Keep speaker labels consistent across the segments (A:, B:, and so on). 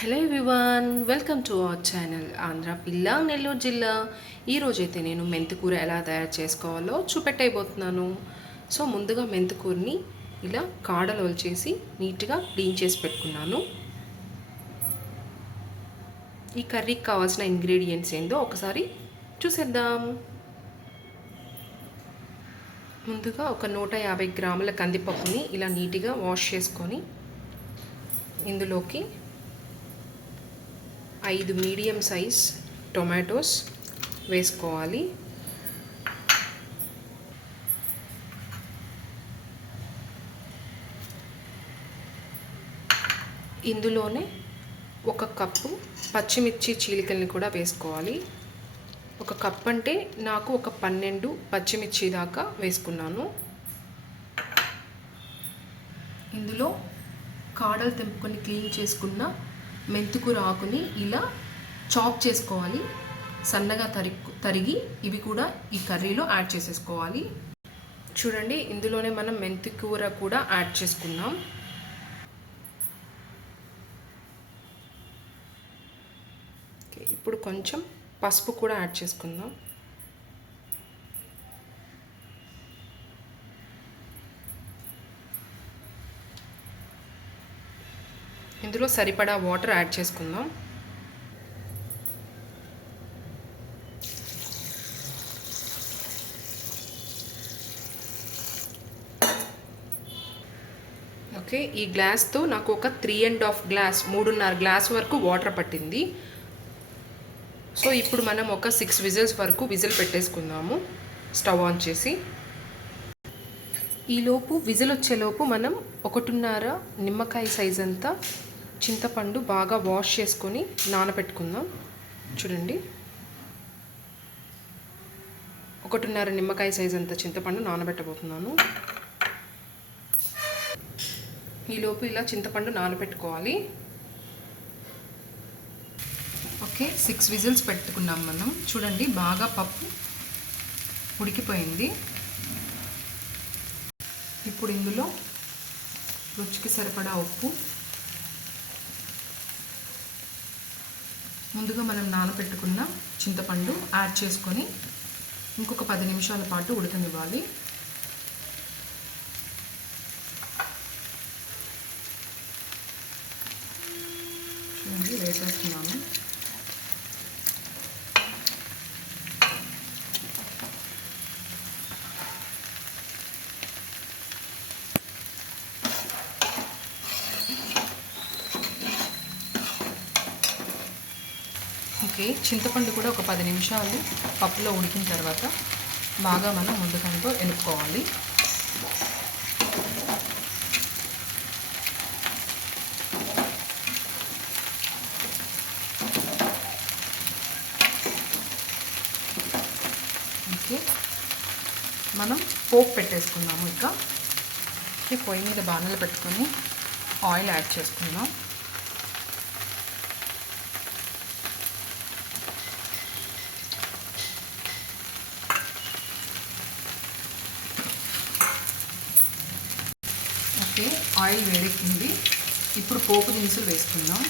A: Hello everyone welcome to our channel Andhra పిల్ల నెల్లూరు జిల్లా. ఈరోజైతే నేను మెంతికూర ఎలా తయారు చేసుకోవాలో చూపెట్టయిపోతున్నాను సో ముందుగా మెంతికూరని ఇలా కాడలు వచ్చేసి నీట్గా క్లీన్ చేసి పెట్టుకున్నాను. ఈ కర్రీకి కావాల్సిన ఇంగ్రీడియంట్స్ ఏందో ఒకసారి చూసేద్దాం. ముందుగా ఒక నూట యాభై గ్రాముల కందిపప్పుని ఇలా నీట్గా వాష్ చేసుకొని ఇందులోకి ఐదు మీడియం సైజ్ టొమాటోస్ వేసుకోవాలి. ఇందులోనే ఒక కప్పు పచ్చిమిర్చి చీలికల్ని కూడా వేసుకోవాలి. ఒక కప్ అంటే నాకు ఒక పన్నెండు పచ్చిమిర్చి దాకా వేసుకున్నాను. ఇందులో కాడలు తెంపుకొని క్లీన్ చేసుకున్న మెంతుకూర ఆకుని ఇలా చాప్ చేసుకోవాలి. సన్నగా తరి తరిగి ఇవి కూడా ఈ కర్రీలో యాడ్ చేసేసుకోవాలి. చూడండి ఇందులోనే మనం మెంతికూర కూడా యాడ్ చేసుకుందాం ఓకే ఇప్పుడు కొంచెం పసుపు కూడా యాడ్ చేసుకుందాం. ఇందులో సరిపడా వాటర్ యాడ్ చేసుకుందాం. ఓకే ఈ గ్లాస్తో నాకు ఒక త్రీ అండ్ హాఫ్ గ్లాస్ మూడున్నర గ్లాస్ వరకు వాటర్ పట్టింది. సో ఇప్పుడు మనం ఒక సిక్స్ విజిల్స్ వరకు విజిల్ పెట్టేసుకుందాము స్టవ్ ఆన్ చేసి. ఈలోపు విజిల్ వచ్చేలోపు మనం ఒకటిన్నర నిమ్మకాయ సైజ్ అంతా చింతపండు బాగా వాష్ చేసుకొని నానబెట్టుకుందాం. చూడండి. ఒకటిన్నర నిమ్మకాయ సైజ్ అంత చింతపండు నానబెట్టబోతున్నాను. ఈలోపు ఇలా చింతపండు నానబెట్టుకోవాలి. ఓకే సిక్స్ విజిల్స్ పెట్టుకున్నాం మనం. చూడండి బాగా పప్పు ఉడికిపోయింది. ఇప్పుడు ఇందులో రుచికి సరిపడా ఉప్పు ముందుగా మనం నానబెట్టుకున్న చింతపండు యాడ్ చేసుకొని ఇంకొక పది నిమిషాల పాటు ఉడకనివ్వాలి. చూడండి వేసేస్తున్నాను. ఓకే. చింతపండు కూడా ఒక పది నిమిషాలు పప్పులో ఉడికిన తర్వాత బాగా మనం ముందుకంటూ ఎనుక్కోవాలి ఓకే. మనం పోపు పెట్టేసుకున్నాము ఇక. ఈ పొయ్యి మీద బాణలు పెట్టుకొని ఆయిల్ యాడ్ చేసుకుందాం ఓకే ఆయిల్ వేడెక్కింది. ఇప్పుడు పోపు దినుసులు వేసుకుందాం.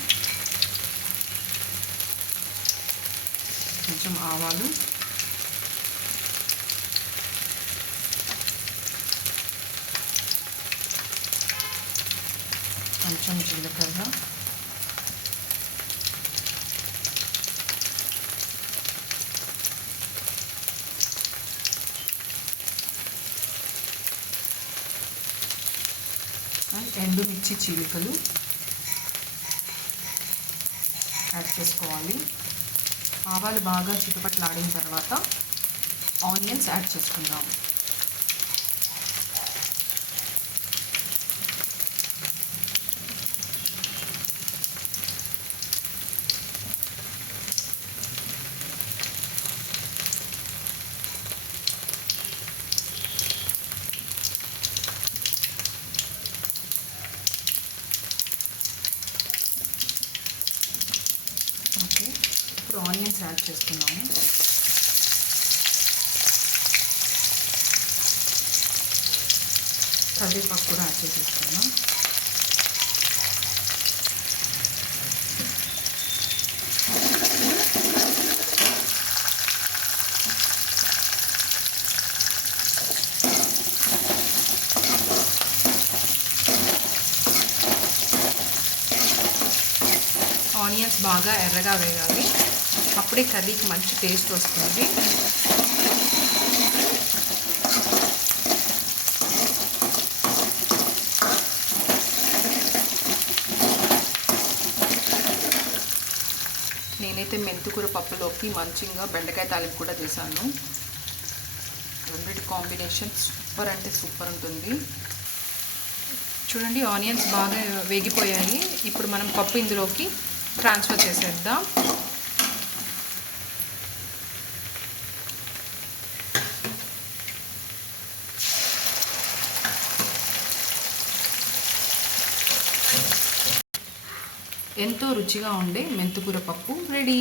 A: కొంచెం ఆవాలు. కొంచెం జీలకర్ర. ఎండుమిర్చి చీలికలు యాడ్ చేసుకోవాలి. ఆవాలు బాగా చిటపట్లాడిన తర్వాత ఆనియన్స్ యాడ్ చేసుకుందాం. ఇప్పుడు ఆనియన్స్ యాడ్ చేసుకున్నాము. కరివేపాకు కూడా యాడ్ చేసేసుకున్నాం ఆనియన్స్ బాగా ఎర్రగా వేగాలి. అప్పుడే కర్రీకి మంచి టేస్ట్ వస్తుంది. నేనైతే మెంతుకూర పప్పులోకి మంచిగా బెండకాయ తాలింపు కూడా చేశాను. రెండింటి కాంబినేషన్ సూపర్ అంటే సూపర్ ఉంటుంది. చూడండి ఆనియన్స్ బాగా వేగిపోయాయి. ఇప్పుడు మనం పప్పు ఇందులోకి ట్రాన్స్ఫర్ చేసేద్దాం. ఎంతో రుచిగా ఉండే మెంతుకూర పప్పు రెడీ.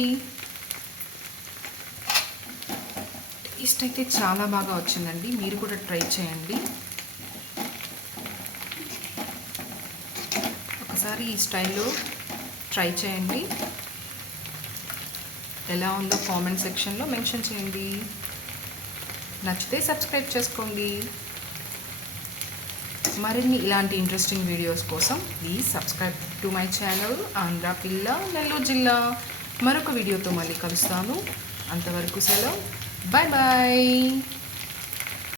A: టేస్ట్ అయితే చాలా బాగా వచ్చిందండి. మీరు కూడా ట్రై చేయండి. ఒకసారి ఈ స్టైల్లో ట్రై చేయండి. ఎలా ఉందో కామెంట్ సెక్షన్లో మెన్షన్ చేయండి. నచ్చితే సబ్స్క్రైబ్ చేసుకోండి. మరిన్ని ఇలాంటి ఇంట్రెస్టింగ్ వీడియోస్ కోసం please subscribe to my channel Andhra పిల్ల నెల్లూరు జిల్లా మరొక వీడియోతో మళ్ళీ కలుస్తాను. అంతవరకు సెలవు. Bye bye